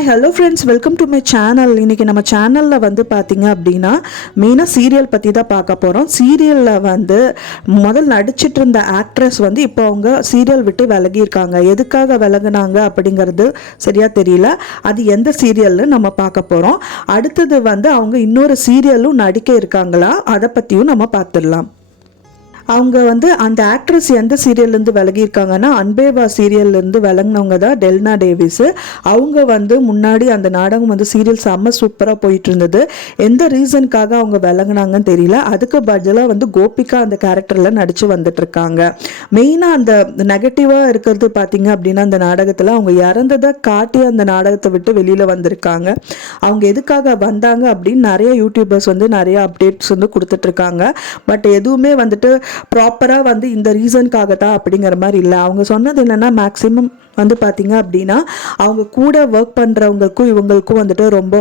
Hi hello friends, welcome to my channel. இன்றைக்கி நம்ம சேனலில் வந்து பார்த்திங்க அப்படின்னா மெயினாக சீரியல் பற்றி தான் பார்க்க போகிறோம். சீரியலில் வந்து முதல் நடிச்சிட்டு இருந்த ஆக்ட்ரஸ் வந்து இப்போ அவங்க சீரியல் விட்டு விலகியிருக்காங்க. எதுக்காக விலகுனாங்க அப்படிங்கிறது சரியாக தெரியல. அது எந்த சீரியல்னு நம்ம பார்க்க போகிறோம். அடுத்தது வந்து அவங்க இன்னொரு சீரியலும் நடிக்க இருக்காங்களா, அதை பற்றியும் நம்ம பார்த்துடலாம். அவங்க வந்து அந்த ஆக்ட்ரஸ் எந்த சீரியல்லேருந்து விலகியிருக்காங்கன்னா அன்பேவா சீரியல்லேருந்து விலகினவங்க தான் டெல்னா டேவிஸ். அவங்க வந்து முன்னாடி அந்த நாடகம் வந்து சீரியல் செம்ம சூப்பராக போயிட்டு இருந்தது. எந்த ரீசனுக்காக அவங்க விலகினாங்கன்னு தெரியல. அதுக்கு பதிலாக வந்து கோபிகா அந்த கேரக்டரில் நடித்து வந்துட்டு இருக்காங்க. மெயினாக அந்த நெகட்டிவாக இருக்கிறது பார்த்தீங்க அப்படின்னா அந்த நாடகத்தில் அவங்க இறந்ததை காட்டி அந்த நாடகத்தை விட்டு வெளியில் வந்திருக்காங்க. அவங்க எதுக்காக வந்தாங்க அப்படின்னு நிறைய யூடியூபர்ஸ் வந்து நிறைய அப்டேட்ஸ் வந்து கொடுத்துட்ருக்காங்க. பட் எதுவுமே வந்துட்டு ப்ராப்பராக வந்து இந்த ரீசனுக்காக தான் அப்படிங்கிற மாதிரி இல்லை. அவங்க சொன்னது என்னென்னா மேக்ஸிமம் வந்து பார்த்திங்க அப்படின்னா அவங்க கூட ஒர்க் பண்ணுறவங்களுக்கும் இவங்களுக்கும் வந்துட்டு ரொம்ப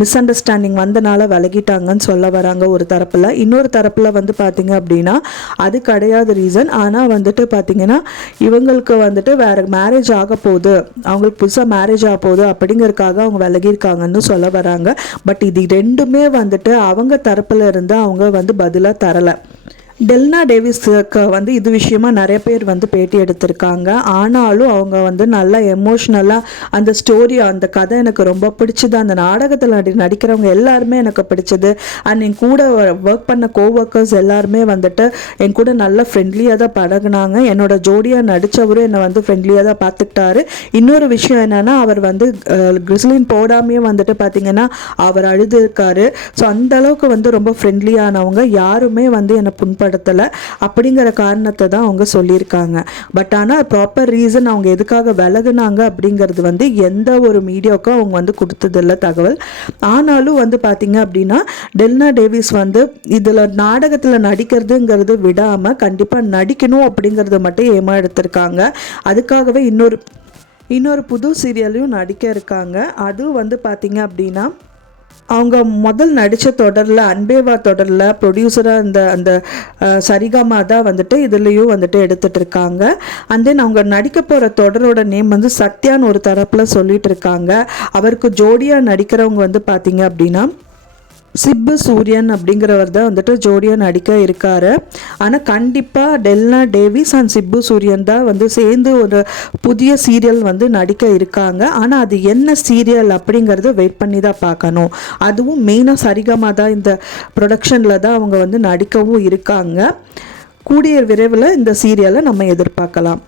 மிஸ் அண்டர்ஸ்டாண்டிங் வந்தனால விலகிட்டாங்கன்னு சொல்ல வராங்க ஒரு தரப்பில். இன்னொரு தரப்பில் வந்து பார்த்திங்க அப்படின்னா அது கிடையாது ரீசன். ஆனால் வந்துட்டு பார்த்திங்கன்னா இவங்களுக்கு வந்துட்டு வேறு மேரேஜ் ஆக போகுது, அவங்களுக்கு புதுசாக மேரேஜ் ஆக போகுது அப்படிங்கிறதுக்காக அவங்க விலகியிருக்காங்கன்னு சொல்ல வராங்க. பட் இது ரெண்டுமே வந்துட்டு அவங்க தரப்பில் இருந்து அவங்க வந்து பதிலாக தரலை. டெல்னா டேவிஸ்க்கு வந்து இது விஷயமா நிறைய பேர் வந்து பேட்டி எடுத்திருக்காங்க. ஆனாலும் அவங்க வந்து நல்லா எமோஷ்னலாக அந்த ஸ்டோரி, அந்த கதை எனக்கு ரொம்ப பிடிச்சது. அந்த நாடகத்தில் நடிக்கிறவங்க எல்லாருமே எனக்கு பிடிச்சது. அண்ட் என் கூட ஒர்க் பண்ண கோவொர்க்கர்ஸ் எல்லாருமே வந்துட்டு என் கூட நல்லா ஃப்ரெண்ட்லியாக தான் பழகுனாங்க. என்னோட ஜோடியாக நடித்தவரும் என்னை வந்து ஃப்ரெண்ட்லியாக தான் பார்த்துக்கிட்டாரு. இன்னொரு விஷயம் என்னென்னா அவர் வந்து கிறிஸ்லின் போடாமையே வந்துட்டு பார்த்திங்கன்னா அவர் அழுதுருக்காரு. ஸோ அந்தளவுக்கு வந்து ரொம்ப ஃப்ரெண்ட்லியானவங்க. யாருமே வந்து என்னை புண்படுத்தலை அப்படிங்கிற காரணத்தை தான் அவங்க சொல்லியிருக்காங்க. பட் ஆனால் ப்ராப்பர் ரீசன் அவங்க எதுக்காக விலகுனாங்க அப்படிங்கிறது வந்து எந்த ஒரு மீடியாவுக்கும் அவங்க வந்து கொடுத்ததில்ல தகவல். ஆனாலும் வந்து பார்த்தீங்க அப்படின்னா டெல்னா டேவிஸ் வந்து இதில் நாடகத்தில் நடிக்கிறதுங்கிறது விடாமல் கண்டிப்பாக நடிக்கணும் அப்படிங்கிறத மட்டும் ஏமா எடுத்திருக்காங்க. அதுக்காகவே இன்னொரு புது சீரியலையும் நடிக்க இருக்காங்க. அதுவும் வந்து பார்த்தீங்க அப்படின்னா அவங்க முதல் நடித்த தொடரில் அன்பேவா தொடரில் ப்ரொடியூசராக அந்த சரிகமா தான் வந்துட்டு இதுலேயும் வந்துட்டு எடுத்துகிட்டு இருக்காங்க. அண்ட் தென் அவங்க நடிக்க போகிற தொடரோட நேம் வந்து சத்யான்னு ஒரு தரப்பில் சொல்லிட்டு இருக்காங்க. அவருக்கு ஜோடியாக நடிக்கிறவங்க வந்து பார்த்தீங்க அப்படின்னா சிப்பு சூரியன் அப்படிங்கிறவர் தான் வந்துட்டு ஜோடியாக நடிக்க இருக்காரு. ஆனால் கண்டிப்பாக டெல்னா டேவிஸ் அண்ட் சிப்பு சூரியன் தான் வந்து சேர்ந்து ஒரு புதிய சீரியல் வந்து நடிக்க இருக்காங்க. ஆனால் அது என்ன சீரியல் அப்படிங்கிறத வெயிட் பண்ணி தான் பார்க்கணும். அதுவும் மெயினாக சரிகமா தான் இந்த ப்ரொடக்ஷனில் தான் அவங்க வந்து நடிக்கவும் இருக்காங்க. கூடிய விரைவில் இந்த சீரியலை நம்ம எதிர்பார்க்கலாம்.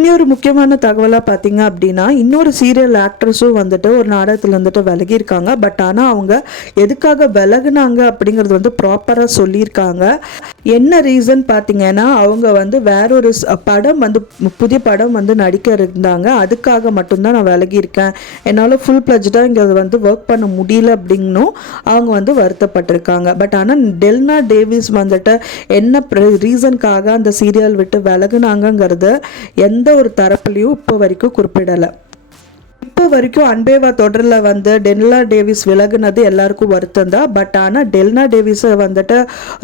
இன்னொரு முக்கியமான தகவலாக பார்த்தீங்க அப்படின்னா இன்னொரு சீரியல் ஆக்ட்ரஸும் வந்துட்டு ஒரு நாடகத்தில் வந்துட்டு விலகியிருக்காங்க. பட் ஆனால் அவங்க எதுக்காக விலகுனாங்க அப்படிங்கிறது வந்து ப்ராப்பராக சொல்லியிருக்காங்க. என்ன ரீசன் பார்த்தீங்கன்னா அவங்க வந்து வேறொரு படம் வந்து புதிய படம் வந்து நடிக்க இருந்தாங்க. அதுக்காக மட்டும்தான் நான் விலகியிருக்கேன், என்னால் ஃபுல் பிளஜ்டாக இங்கே வந்து ஒர்க் பண்ண முடியல அப்படின்னும் அவங்க வந்து வருத்தப்பட்டிருக்காங்க. பட் ஆனால் டெல்னா டேவிஸ் வந்துட்டு என்ன ரீசனுக்காக அந்த சீரியல் விட்டு விலகுனாங்கங்கிறத எந்த ஒரு தரப்புலையும் இப்போ வரைக்கும் குறிப்பிடலை. இப்போ வரைக்கும் அன்பேவா தொடரில் வந்து டெல்னா டேவிஸ் விலகுனது எல்லாருக்கும் வருத்தம் தான். பட் ஆனால் டெல்னா டேவிஸை வந்துட்டு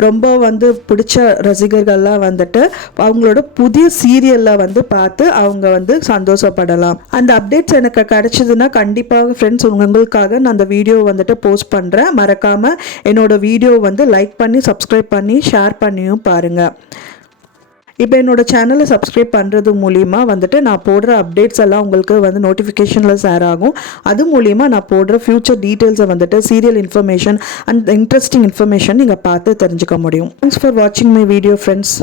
ரொம்ப வந்து பிடிச்ச ரசிகர்கள்லாம் வந்துட்டு அவங்களோட புதிய சீரியலில் வந்து பார்த்து அவங்க வந்து சந்தோஷப்படலாம். அந்த அப்டேட்ஸ் எனக்கு கிடைச்சதுன்னா கண்டிப்பாக ஃப்ரெண்ட்ஸ் உங்களுக்காக நான் அந்த வீடியோ வந்துட்டு போஸ்ட் பண்ணுறேன். மறக்காமல் என்னோட வீடியோ வந்து லைக் பண்ணி சப்ஸ்கிரைப் பண்ணி ஷேர் பண்ணியும் பாருங்கள். இப்போ என்னோடய சேனலை சப்ஸ்கிரைப் பண்ணுறது மூலிமா வந்துட்டு நான் போடுற அப்டேட்ஸ் எல்லாம் உங்களுக்கு வந்து நோட்டிஃபிகேஷனில் ஷேர் ஆகும். அது மூலிமா நான் போடுற ஃப்யூச்சர் டீட்டெயில்ஸை வந்துட்டு serial information and interesting information நீங்கள் பார்த்து தெரிஞ்சுக்க முடியும். தேங்க்ஸ் ஃபார் வாட்சிங் மை வீடியோ ஃப்ரெண்ட்ஸ்.